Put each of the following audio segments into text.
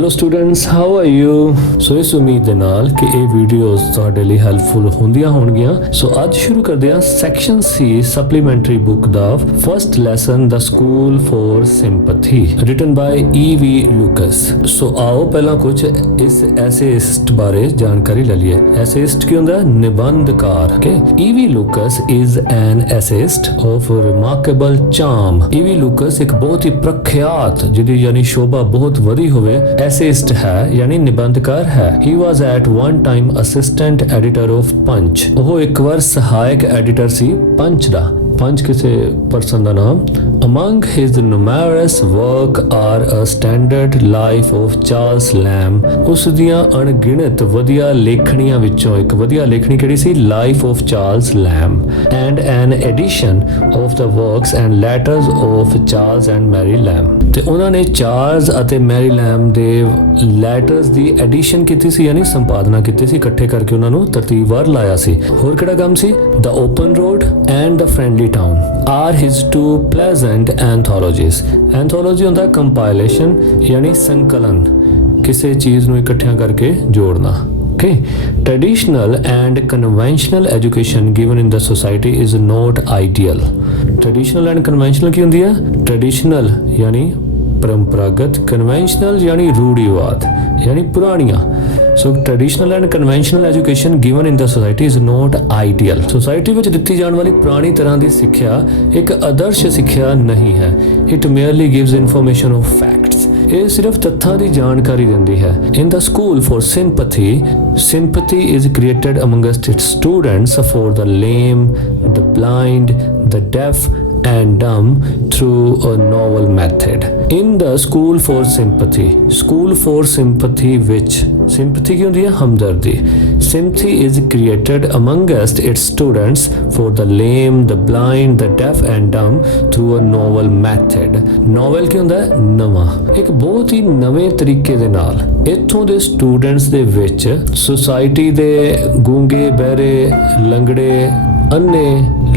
Hello students, how are you? So ਇਸ ਉਮੀਦ ਦੇ ਨਾਲ ਕਿ ਇਹ ਵੀਡੀਓਜ਼ ਤੁਹਾਡੇ ਲਈ ਹੈਲਪਫੁਲ ਹੁੰਦੀਆਂ ਹੋਣਗੀਆਂ। ਸੋ ਅੱਜ ਸ਼ੁਰੂ ਕਰਦੇ ਹਾਂ ਸੈਕਸ਼ਨ ਸੀ ਸਪਲੀਮੈਂਟਰੀ ਬੁੱਕ ਦਾ first lesson the school for sympathy written by E.V. Lucas. So ਆਓ ਪਹਿਲਾਂ ਕੁਝ ਇਸ ਐਸੇਇਸਟ ਬਾਰੇ ਜਾਣਕਾਰੀ ਲੈ ਲਈਏ। ਐਸੇਇਸਟ ਕੀ ਹੁੰਦਾ? ਨਿਬੰਧਕਾਰ। Okay, E.V. Lucas is an essayist of remarkable charm. E.V. Lucas ਇੱਕ ਬਹੁਤ ਹੀ ਪ੍ਰਖਿਆਤ ਜਿਹਦੀ ਯਾਨੀ ਸ਼ੋਭਾ ਬਹੁਤ ਵਧੀ ਹੋਵੇ ਐਸੇਇਸਟ ਹੈ, ਯਾਨੀ ਨਿਬੰਧਕਾਰ ਹੈ। He was at one time assistant editor of Punch. ਉਹ ਇੱਕ ਵਾਰ ਸਹਾਇਕ ਐਡੀਟਰ ਸੀ ਪੰਚ ਦਾ। ਪੰਚ ਕਿਸੇ ਪਰਸਨ ਦਾ ਨਾਮ। Among his numerous work are a standard life of Charles Lamb। ਉਸ ਦੀਆਂ ਅਣਗਿਣਤ ਵਧੀਆ ਲੇਖਣੀਆਂ ਵਿੱਚੋਂ ਇੱਕ ਵਧੀਆ ਲੇਖਣੀ ਕਿਹੜੀ ਸੀ? Life of Charles Lamb and an edition of the works and letters of Charles and Mary Lamb। ਤੇ ਉਹਨਾਂ ਨੇ ਚਾਰਲਸ ਅਤੇ ਮੈਰੀ ਲੈਮ ਦੇ ਲੈਟਰਸ ਦੀ ਐਡੀਸ਼ਨ ਕੀਤੀ ਸੀ, ਯਾਨੀ ਸੰਪਾਦਨਾ ਕੀਤੀ ਸੀ, ਇਕੱਠੇ ਕਰਕੇ ਉਹਨਾਂ ਨੂੰ ਤਰਤੀਬਵਾਰ ਲਾਇਆ ਸੀ। ਹੋਰ ਕਿਹੜਾ ਕੰਮ ਸੀ? The Open Road and The Friendly Town are his two pleasant anthologies। Anthology ਹੁੰਦਾ compilation, ਯਾਨੀ ਸੰਕਲਨ, ਕਿਸੇ ਚੀਜ਼ ਨੂੰ ਇਕੱਠਿਆਂ ਕਰਕੇ ਜੋੜਨਾ। Okay, traditional and conventional education given in the society is not ideal। Traditional and conventional ਕੀ ਹੁੰਦੀ ਹੈ? Traditional ਯਾਨੀ परंपरागत, कन्वेंशनल यानी रूढ़िवाद यानी पुरानियां। So traditional and conventional education given in the society is not ideal. Society में दिती जाने वाली पुरानी तरह की सिक्ख्या एक आदर्श सिक्ख्या नहीं है। It merely gives information of facts. ਇਹ ਸਿਰਫ ਤੱਥਾਂ ਦੀ ਜਾਣਕਾਰੀ ਦਿੰਦੀ ਹੈ। In the school for sympathy, sympathy is created amongst its students for the lame, the blind, the deaf and dumb through a novel method। In the school for sympathy, school for sympathy which sympathy ਕੀ ਹੁੰਦੀ ਹੈ? ਹਮਦਰਦੀ। Sympathy is created amongst its students for the lame, the blind, the deaf and dumb through a novel method। novel ਕੀ ਹੁੰਦਾ ਹੈ? ਨਵਾਂ, ਇੱਕ ਬਹੁਤ ਹੀ ਨਵੇਂ ਤਰੀਕੇ ਦੇ ਨਾਲ ਇੱਥੋਂ ਦੇ ਸਟੂਡੈਂਟਸ ਦੇ ਵਿੱਚ ਸੁਸਾਇਟੀ ਦੇ ਗੂੰਗੇ, ਬਹਿਰੇ, ਲੰਗੜੇ, ਅੰਨੇ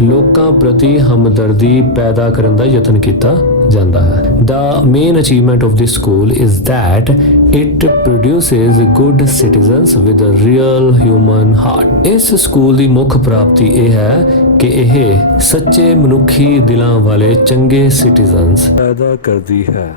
ਲੋਕਾਂ ਪ੍ਰਤੀ ਹਮਦਰਦੀ ਪੈਦਾ ਕਰਨ ਦਾ ਯਤਨ ਕੀਤਾ ਜਾਂਦਾ ਹੈ। The main achievement of this school is that it produces good citizens with a real human heart। ਇਸ ਸਕੂਲ ਦੀ ਮੁੱਖ ਪ੍ਰਾਪਤੀ ਇਹ ਹੈ ਕਿ ਇਹ ਸੱਚੇ ਮਨੁੱਖੀ ਦਿਲਾਂ ਵਾਲੇ ਚੰਗੇ ਸਿਟੀਜ਼ਨਸ ਪੈਦਾ ਕਰਦੀ ਹੈ।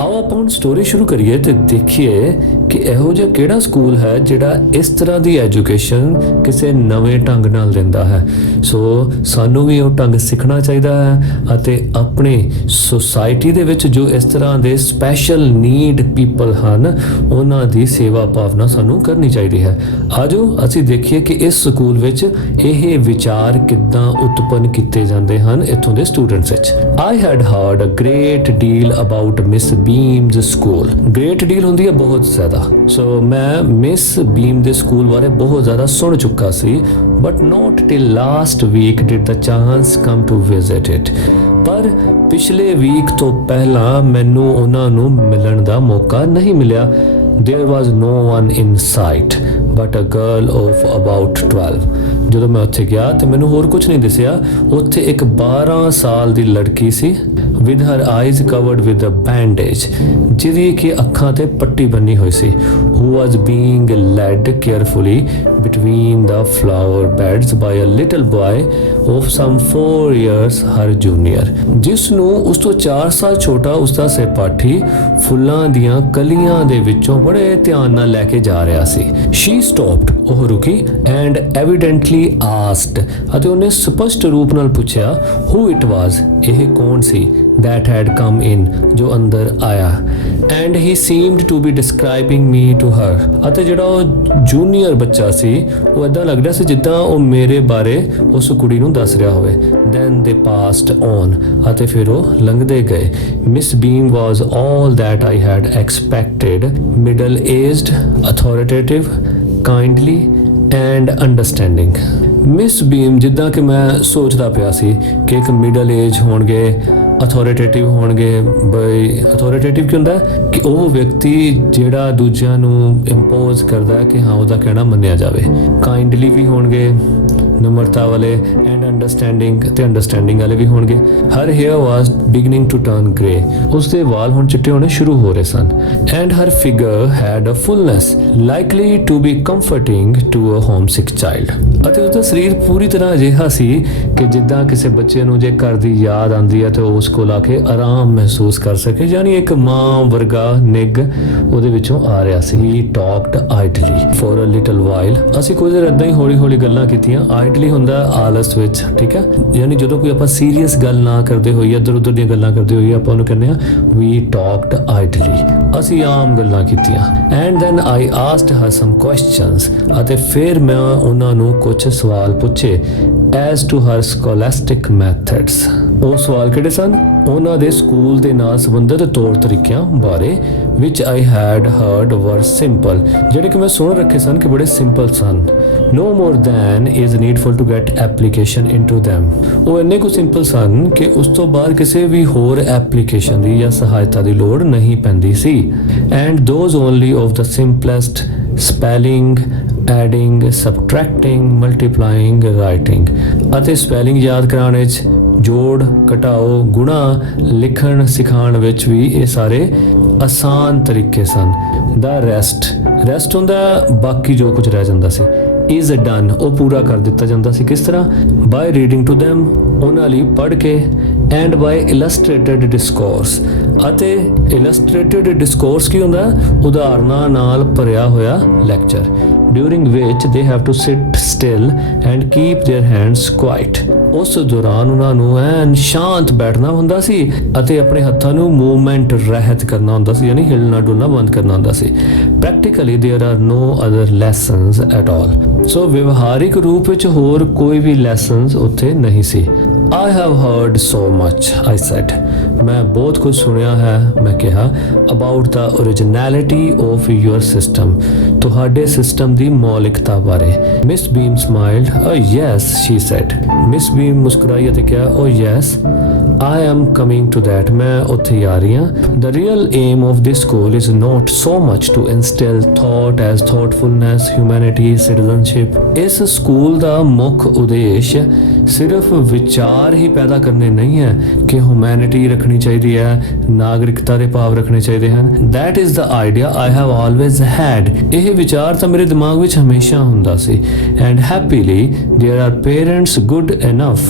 ਆਓ ਆਪਾਂ ਹੁਣ ਸਟੋਰੀ ਸ਼ੁਰੂ ਕਰੀਏ ਤੇ ਦੇਖੀਏ ਕਿ ਇਹੋ ਜਿਹਾ ਕਿਹੜਾ ਸਕੂਲ ਹੈ ਜਿਹੜਾ ਇਸ ਤਰ੍ਹਾਂ ਦੀ ਐਜੂਕੇਸ਼ਨ ਕਿਸੇ ਨਵੇਂ ਢੰਗ ਨਾਲ ਦਿੰਦਾ ਹੈ। ਸੋ ਸਾਨੂੰ ਵੀ ਉਹ ਢੰਗ ਸਿੱਖਣਾ ਚਾਹੀਦਾ ਹੈ ਅਤੇ ਆਪਣੀ ਸੁਸਾਇਟੀ ਦੇ ਵਿੱਚ ਜੋ ਇਸ ਤਰ੍ਹਾਂ ਦੇ ਸਪੈਸ਼ਲ ਨੀਡ ਪੀਪਲ ਹਨ ਉਹਨਾਂ ਦੀ ਸੇਵਾ ਭਾਵਨਾ ਸਾਨੂੰ ਕਰਨੀ ਚਾਹੀਦੀ ਹੈ। ਆਜੋ ਅਸੀਂ ਦੇਖੀਏ ਕਿ ਇਸ ਸਕੂਲ ਵਿੱਚ ਇਹ ਵਿਚਾਰ ਕਿੱਦਾਂ ਉਤਪੰਨ ਕੀਤੇ ਜਾਂਦੇ ਹਨ ਇੱਥੋਂ ਦੇ ਸਟੂਡੈਂਟਸ ਵਿੱਚ। I had heard a great deal about Miss Beam's school. Great deal ਹੁੰਦੀ ਹੈ ਬਹੁਤ ਜ਼ਿਆਦਾ। ਸੋ ਮੈਂ ਮਿਸ ਬੀਮ ਦੇ ਸਕੂਲ ਬਾਰੇ ਬਹੁਤ ਜ਼ਿਆਦਾ ਸੁਣ ਚੁੱਕਾ ਸੀ, but not till last week did the chance come to visit it. ਪਰ ਪਿਛਲੇ ਵੀਕ ਤੋਂ ਪਹਿਲਾਂ ਮੈਨੂੰ ਉਹਨਾਂ ਨੂੰ ਮਿਲਣ ਦਾ ਮੌਕਾ ਨਹੀਂ ਮਿਲਿਆ। There was no one in sight but a girl of about 12। ਜਦੋਂ ਮੈਂ ਉੱਥੇ ਗਿਆ ਤੇ ਮੈਨੂੰ ਹੋਰ ਕੁਝ ਨਹੀਂ ਦਿਸਿਆ। ਉੱਥੇ ਇੱਕ 12 ਸਾਲ ਦੀ ਲੜਕੀ ਸੀ with her eyes covered with a bandage, ਜਿਹਦੀ ਕਿ ਅੱਖਾਂ ਤੇ ਪੱਟੀ ਬੰਨੀ ਹੋਈ ਸੀ, who was being led carefully between the flower beds by a little boy of some 4 years her junior। ਜਿਸ ਨੂੰ ਉਸ ਤੋਂ 4 ਸਾਲ ਛੋਟਾ ਉਸਦਾ ਸਹਿਪਾਠੀ ਫੁੱਲਾਂ ਦੀਆਂ ਕਲੀਆਂ ਦੇ ਵਿੱਚੋਂ ਬੜੇ ਧਿਆਨ ਨਾਲ ਲੈ ਕੇ ਜਾ ਰਿਹਾ ਸੀ। she stopped, ਉਹ ਰੁਕੀ, and evidently asked, ਅਤੇ ਉਹਨੇ ਸਪਸ਼ਟ ਰੂਪ ਨਾਲ ਪੁੱਛਿਆ who it was, ਇਹ ਕੌਣ ਸੀ, that had come in, ਜੋ ਅੰਦਰ ਆਇਆ, and he seemed to be describing me to her। ਅਤੇ ਜਿਹੜਾ ਉਹ ਜੂਨੀਅਰ ਬੱਚਾ ਸੀ ਉਹ ਏਦਾਂ ਲੱਗਦਾ ਸੀ ਜਿੱਦਾਂ ਉਹ ਮੇਰੇ ਬਾਰੇ ਉਸ ਕੁੜੀ ਨੂੰ ਦੱਸ ਰਿਹਾ ਹੋਵੇ। then they passed on, ਅਤੇ ਫਿਰ ਉਹ ਲੰਘਦੇ ਗਏ। Miss Beam was all that I had expected, middle aged, authoritative, kindly and understanding। Miss ਬੀਮ ਜਿੱਦਾਂ ਕਿ ਮੈਂ ਸੋਚਦਾ ਪਿਆ ਸੀ ਕਿ ਇੱਕ ਮਿਡਲ ਏਜ ਹੋਣਗੇ, ਅਥੋਰੀਟੇਟਿਵ ਹੋਣਗੇ। ਬਈ ਅਥੋਰੀਟੇਟਿਵ ਕੀ ਹੁੰਦਾ ਕਿ ਉਹ ਵਿਅਕਤੀ ਜਿਹੜਾ ਦੂਜਿਆਂ ਨੂੰ ਇੰਪੋਜ਼ ਕਰਦਾ ਕਿ ਹਾਂ ਉਹਦਾ ਕਹਿਣਾ ਮੰਨਿਆ ਜਾਵੇ। ਕਾਈਂਡਲੀ ਵੀ ਹੋਣਗੇ, ਨਮਰਤਾ ਵਾਲੇ ਐਂਡ ਅੰਡਰਸਟੈਂਡਿੰਗ ਤੇ ਅੰਡਰਸਟੈਂਡਿੰਗ ਵਾਲੇ ਵੀ ਹੋਣਗੇ। Her hair was beginning to turn grey, ਉਸਦੇ ਵਾਲ ਹੁਣ ਚਿੱਟੇ ਹੋਣੇ ਸ਼ੁਰੂ ਹੋ ਰਹੇ ਸਨ। And her figure had a fullness likely to be comforting to a homesick child, ਅਤੇ ਉਸਦਾ ਸਰੀਰ ਪੂਰੀ ਤਰ੍ਹਾਂ ਅਜਿਹਾ ਸੀ ਕਿ ਜਿੱਦਾਂ ਕਿਸੇ ਬੱਚੇ ਨੂੰ ਜੇ ਘਰ ਦੀ ਯਾਦ ਆਉਂਦੀ ਹੈ ਤੇ ਉਸ ਕੋਲ ਆ ਕੇ ਆਰਾਮ ਮਹਿਸੂਸ ਕਰ ਸਕੇ, ਯਾਨੀ ਇੱਕ ਮਾਂ ਵਰਗਾ ਨਿੱਘ ਉਹਦੇ ਵਿੱਚੋਂ ਆ ਰਿਹਾ ਸੀ। He talked idly for a little while, ਅਸੀਂ ਕੁਝ ਦੇਰ ਏਦਾਂ ਹੀ ਹੌਲੀ ਹੌਲੀ ਗੱਲਾਂ ਕੀਤੀਆਂ। ਆਈਡਲੀ ਹੁੰਦਾ ਆਲਸ ਵਿੱਚ, ਠੀਕ ਹੈ, ਯਾਨੀ ਜਦੋਂ ਕੋਈ ਆਪਾਂ ਸੀਰੀਅਸ ਗੱਲ ਨਾ ਕਰਦੇ ਹੋਈਏ, ਇੱਧਰ ਉੱਧਰ ਦੀਆਂ ਗੱਲਾਂ ਕਰਦੇ ਹੋਈਏ, ਆਪਾਂ ਉਹਨੂੰ ਕਹਿੰਦੇ ਆ ਵੀ ਟਾਕਡ ਆਈਡਲੀ, ਅਸੀਂ ਆਮ ਗੱਲਾਂ ਕੀਤੀਆਂ। And then I asked her some questions, ਅਤੇ ਫਿਰ ਮੈਂ ਉਹਨਾਂ ਨੂੰ ਕੁਝ ਸਵਾਲ ਪੁੱਛੇ as to her scholastic methods. ਉਹ ਸਵਾਲ ਕਿਹੜੇ ਸਨ? ਉਹਨਾਂ ਦੇ ਸਕੂਲ ਦੇ ਨਾਲ ਸੰਬੰਧਿਤ ਤੌਰ ਤਰੀਕਿਆਂ ਬਾਰੇ, which I had heard were simple, ਜਿਹੜੇ ਕਿ ਮੈਂ ਸੁਣ ਰੱਖੇ ਸਨ ਕਿ ਬੜੇ ਸਿੰਪਲ ਸਨ। No more than is needful to get application into them, ਉਹ ਇੰਨੇ ਕੁ ਸਿੰਪਲ ਸਨ ਕਿ ਉਸ ਤੋਂ ਬਾਅਦ ਕਿਸੇ ਵੀ ਹੋਰ ਐਪਲੀਕੇਸ਼ਨ ਦੀ ਜਾਂ ਸਹਾਇਤਾ ਦੀ ਲੋੜ ਨਹੀਂ ਪੈਂਦੀ ਸੀ। And those only of the simplest spelling, adding, subtracting, multiplying, writing, ਅਤੇ ਸਪੈਲਿੰਗ ਯਾਦ ਕਰਾਉਣ ਵਿੱਚ, ਜੋੜ ਘਟਾਓ, ਗੁਣਾ ਲਿਖਣ ਸਿਖਾਉਣ ਵਿੱਚ ਵੀ ਇਹ ਸਾਰੇ ਆਸਾਨ ਤਰੀਕੇ ਸਨ। ਦਾ ਰੈਸਟ ਹੁੰਦਾ ਬਾਕੀ ਜੋ ਕੁਝ ਰਹਿ ਜਾਂਦਾ ਸੀ। ਇਜ਼ ਡਨ, ਉਹ ਪੂਰਾ ਕਰ ਦਿੱਤਾ ਜਾਂਦਾ ਸੀ। ਕਿਸ ਤਰ੍ਹਾਂ? ਬਾਈ ਰੀਡਿੰਗ ਟੂ them, ਉਹਨਾਂ ਲਈ ਪੜ੍ਹ ਕੇ, ਐਂਡ ਬਾਈ ਇਲਸਟ੍ਰੇਟਡ ਡਿਸਕੋਰਸ, ਅਤੇ ਇਲਸਟ੍ਰੇਟਡ ਡਿਸਕੋਰਸ ਕੀ ਹੁੰਦਾ? ਉਦਾਹਰਨਾਂ ਨਾਲ ਭਰਿਆ ਹੋਇਆ lecture, during which they have to sit still and keep their hands quiet, ਉਸ ਦੌਰਾਨ ਉਹਨਾਂ ਨੂੰ ਐਨ ਸ਼ਾਂਤ ਬੈਠਣਾ ਹੁੰਦਾ ਸੀ ਅਤੇ ਆਪਣੇ ਹੱਥਾਂ ਨੂੰ ਮੂਵਮੈਂਟ ਰਹਿਤ ਕਰਨਾ ਹੁੰਦਾ ਸੀ, ਯਾਨੀ ਹਿਲਣਾ ਡੁਲਣਾ ਬੰਦ ਕਰਨਾ ਹੁੰਦਾ ਸੀ। Practically there are no other lessons at all, so ਵਿਵਹਾਰਿਕ ਰੂਪ ਵਿੱਚ ਹੋਰ ਕੋਈ ਵੀ ਲੈਸਨਸ ਉੱਥੇ ਨਹੀਂ ਸੀ। I have heard so much, I said, ਮੈਂ ਬਹੁਤ ਕੁਝ ਸੁਣਿਆ ਹੈ, ਮੈਂ ਕਿਹਾ, about the originality of your system, ਤੁਹਾਡੇ ਸਿਸਟਮ ਦੀ ਮੌਲਿਕਤਾ ਬਾਰੇ। Miss Beam smiled, oh yes, she said, Miss Beam ਮੁਸਕਰਾਈ ਅਤੇ ਕਿਹਾ, oh yes, I am coming to that, ਮੈਂ ਉੱਥੇ ਆ ਰਹੀ ਹਾਂ। The real aim of this school is not so much to instill thought as thoughtfulness, humanity, citizenship, ਇਸ school ਦਾ ਮੁੱਖ ਉਦੇਸ਼ ਸਿਰਫ ਵਿਚਾਰ ਹੀ ਪੈਦਾ ਕਰਨੇ ਨਹੀਂ ਹੈ ਕਿ ਹਿਊਮੈਨਿਟੀ ਰੱਖਣੀ ਚਾਹੀਦੀ ਹੈ, ਨਾਗਰਿਕਤਾ ਦੇ ਭਾਵ ਰੱਖਣੇ ਚਾਹੀਦੇ ਹਨ। That is the idea I have always had, ਇਹ ਵਿਚਾਰ ਤਾਂ ਮੇਰੇ ਦਿਮਾਗ ਵਿੱਚ ਹਮੇਸ਼ਾ ਹੁੰਦਾ ਸੀ। And happily there are parents good enough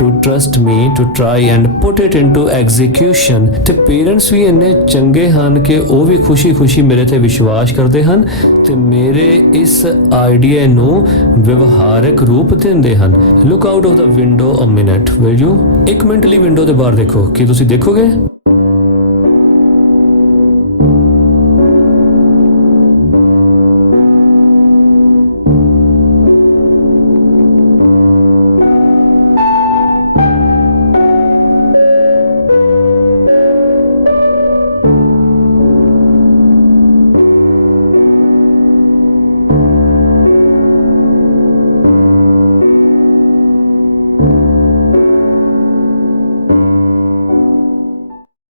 to trust me to try and put it into execution, ਤੇ ਪੇਰੈਂਟਸ ਵੀ ਇੰਨੇ ਚੰਗੇ ਹਨ ਕਿ ਉਹ ਵੀ ਖੁਸ਼ੀ-ਖੁਸ਼ੀ ਮੇਰੇ ਤੇ ਵਿਸ਼ਵਾਸ ਕਰਦੇ ਹਨ ਤੇ ਮੇਰੇ ਇਸ ਆਈਡੀਆ ਨੂੰ ਵਿਵਹਾਰਕ ਰੂਪ ਦਿੰਦੇ ਹਨ। Look out of the window a minute, will you? 1 minute ਲਈ ਵਿੰਡੋ ਦੇ ਬਾਹਰ ਦੇਖੋ, ਕੀ ਤੁਸੀਂ ਦੇਖੋਗੇ?